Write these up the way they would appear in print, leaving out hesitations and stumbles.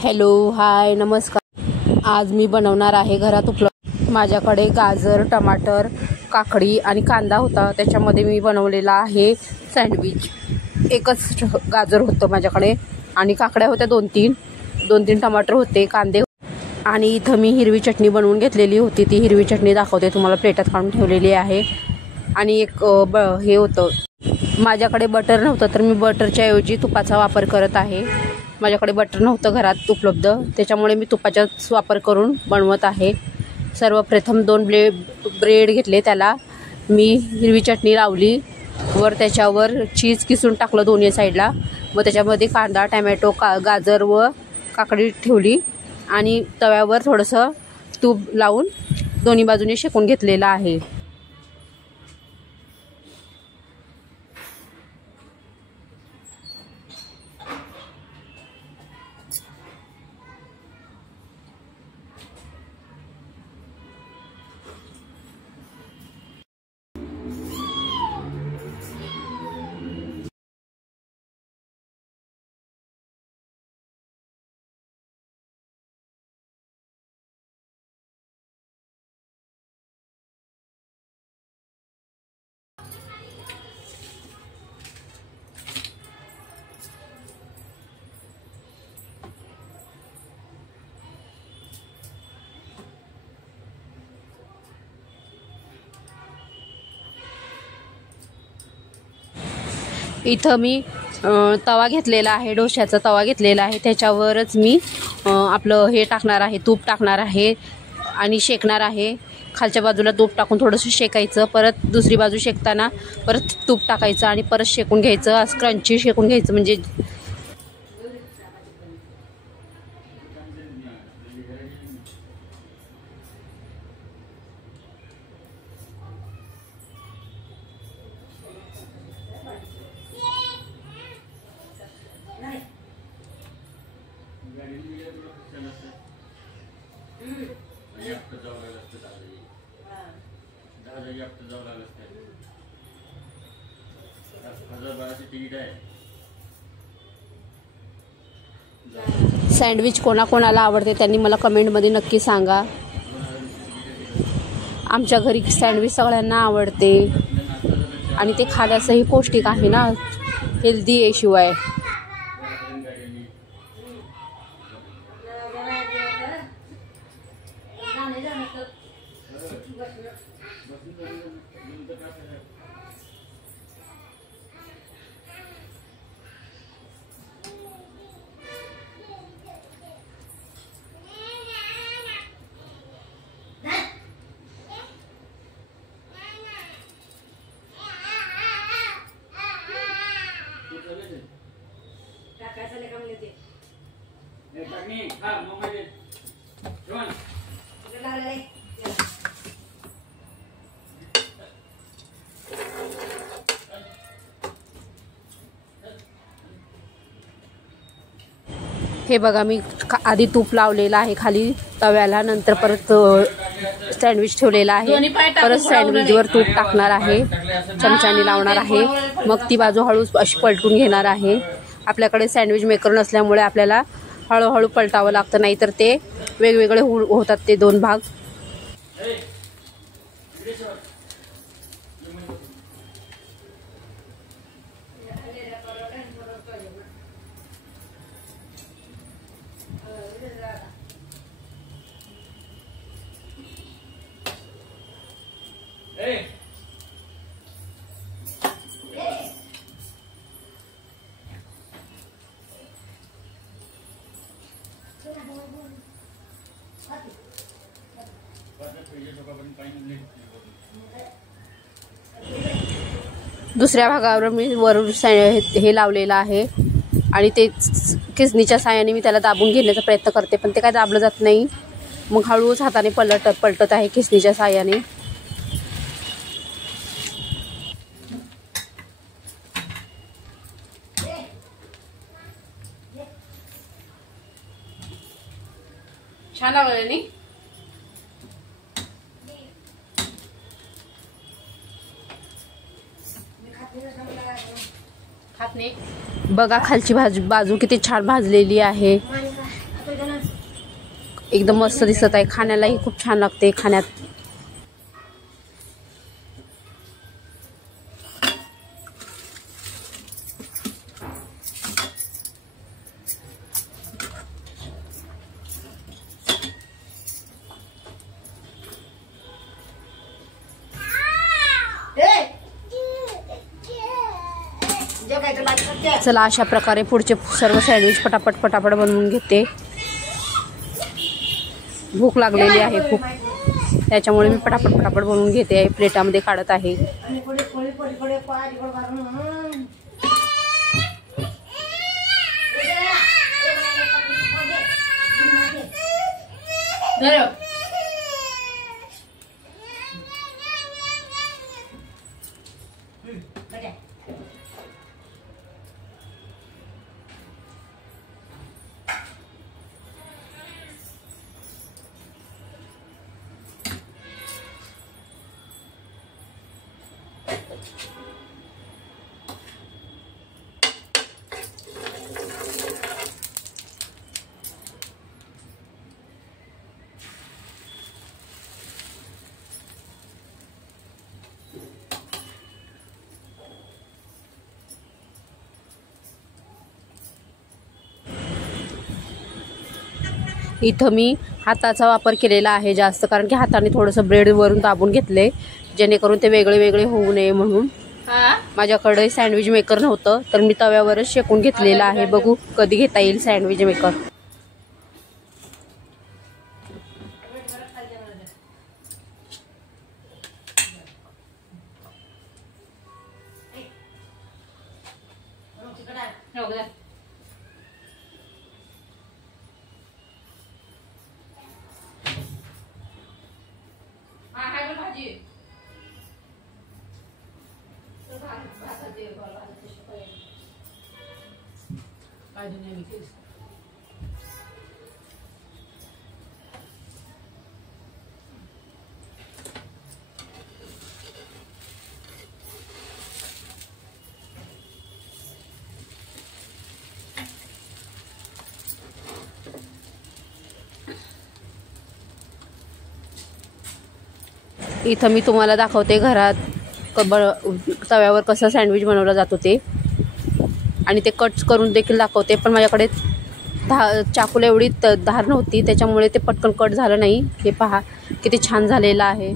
Hello, हाय, नमस्कार। आज मी बनवणार आहे घरात उपलब्ध, माझ्याकडे गाजर, टमाटर, काकडी आणि कांदा होता। त्याच्यामध्ये मी बनवलेला आहे सँडविच। एकच गाजर होतं माझ्याकडे आणि काकड्या होत्या दोन तीन टमाटर होते, कांदे आणि इथं मी हिरवी चटणी बनवून घेतलेली होती। ती हिरवी चटणी दाखवते तुम्हाला, प्लेटात काढून ठेवलेली आहे। आणि एक हे होतं, माझ्याकडे बटर नव्हतं तर मी बटरच्या ऐवजी तुपाचा वापर करत आहे। माझ्याकडे बटर नव्हतं घरात उपलब्ध, त्याच्यामुळे मी तुपाचाच वापर करून बनवत आहे। सर्वप्रथम 2 ब्रेड घेतले, त्याला मी हिरवी चटणी लावली, वर त्याच्यावर चीज किसून टाकलं दोन्ही साईडला। मग त्याच्यामध्ये कांदा, टमॅटो, गाजर व काकडी ठेवली आणि तव्यावर थोडंसं तूप लावून दोन्ही बाजूने शेकून घेतलेलं आहे। इथं मी तवा घेतलेला आहे, डोश्याचा तवा घेतलेला आहे। त्याच्यावरच मी आपलं हे टाकणार आहे, तूप टाकणार आहे आणि शेकणार आहे। खालच्या बाजूला तूप टाकून थोडंसं शेकायचं, परत दुसरी बाजू शेकताना परत तूप टाकायचं आणि परत शेकून घ्यायचं। असं क्रंची शेकून घ्यायचं म्हणजे सँडविच कोणाकोणाला आवडते त्यांनी मला कमेंटमध्ये नक्की सांगा। आमच्या घरी सँडविच सगळ्यांना आवडते आणि ते खाण्यासही पौष्टिक आहे ना, हेल्दी आहे शिवाय। हे बघा, मी आधी तूप लावलेलं आहे खाली तव्याला, नंतर परत सँडविच ठेवलेला आहे, परत सँडविचवर तूप टाकणार आहे, चमच्याने लावणार आहे, मग ती बाजू हळू अशी पलटून घेणार आहे। आपल्याकडे सँडविच मेकर नसल्यामुळे आपल्याला हळूहळू पलटावं लागतं, नाहीतर ते वेगवेगळे होतात ते 2 भाग। दुसऱ्या भागावर मी वरून हे लावलेलं आहे आणि ते किसणीच्या साहाय्याने मी त्याला दाबून घेण्याचा प्रयत्न करते, पण ते काय दाबलं जात नाही। मग हळूच हाताने पलटत आहे किसणीच्या साहाय्याने। छान आवडलं नाही? खात नाही। बघा खालची बाजू किती छान भाजलेली आहे। एकदम मस्त दिसत आहे, खाण्यालाही खूप छान लागते खाण्यात. चला अशा प्रकारे पुढचे सर्व सँडविच पटापट बनवून घेते. भूक लागलेली आहे खूप, त्याच्यामुळे मी पटापट बनवून घेते. प्लेटामध्ये काढत आहे. इथं मी हाताचा वापर केलेला आहे जास्त, कारण की हाताने थोडंसं ब्रेड वरून दाबून घेतले, जेणेकरून ते वेगळे होऊ नये म्हणून. माझ्याकडे सँडविच मेकर नव्हतं, तर मी तव्यावरच शेकून घेतलेला आहे. बघू कधी घेता येईल सँडविच मेकर. इथं मी तुम्हाला दाखवते घरात तव्यावर कसं सँडविच बनवलं जातो ते, आणि ते कट करून देखील दाखवते. पण माझ्याकडे चाकूला एवढी धार नव्हती, त्याच्यामुळे ते पटकन कट झालं नाही. हे पहा किती छान झालेलं आहे.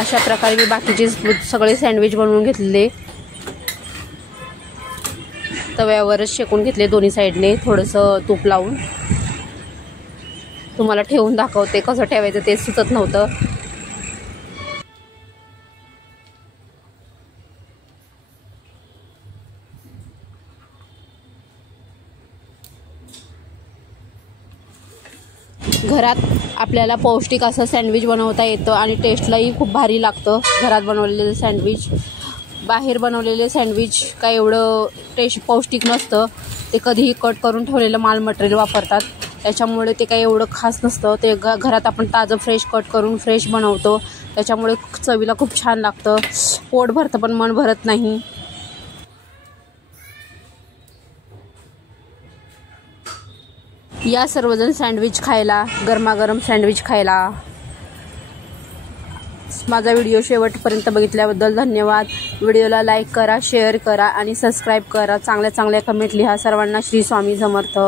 अशा प्रकारे मी बाकीचे सगळे सँडविच बनवून घेतले. तव्यावरच शेकून घेतले दोन्ही साईडने, थोडंसं तूप लावून. तुम्हाला ठेवून दाखवते, कसं ठेवायचं ते सुचत नव्हतं. घरात आपल्याला पौष्टिक असं सँडविच बनवता येतं आणि टेस्टलाही खूप भारी लागतं घरात बनवलेलं सँडविच. बाहेर बनवलेले सँडविच काय एवढं पौष्टिक नसतं. ते कधीही कट करून ठेवलेलं माल मटेरियल वापरतात, त्याच्यामुळे ते काही एवढं खास नसतं. ते घरात आपण ताजं फ्रेश कट करून फ्रेश बनवतो, त्याच्यामुळे चवीला खूप छान लागतं. पोट भरतं पण मन भरत नाही. या सर्वजण सँडविच खायला, गरमागरम सँडविच खायला. माझा व्हिडिओ शेवटपर्यंत बघितल्याबद्दल धन्यवाद. व्हिडिओला लाईक करा, शेअर करा आणि सबस्क्राईब करा. चांगल्या कमेंट लिहा. सर्वांना श्री स्वामी समर्थ.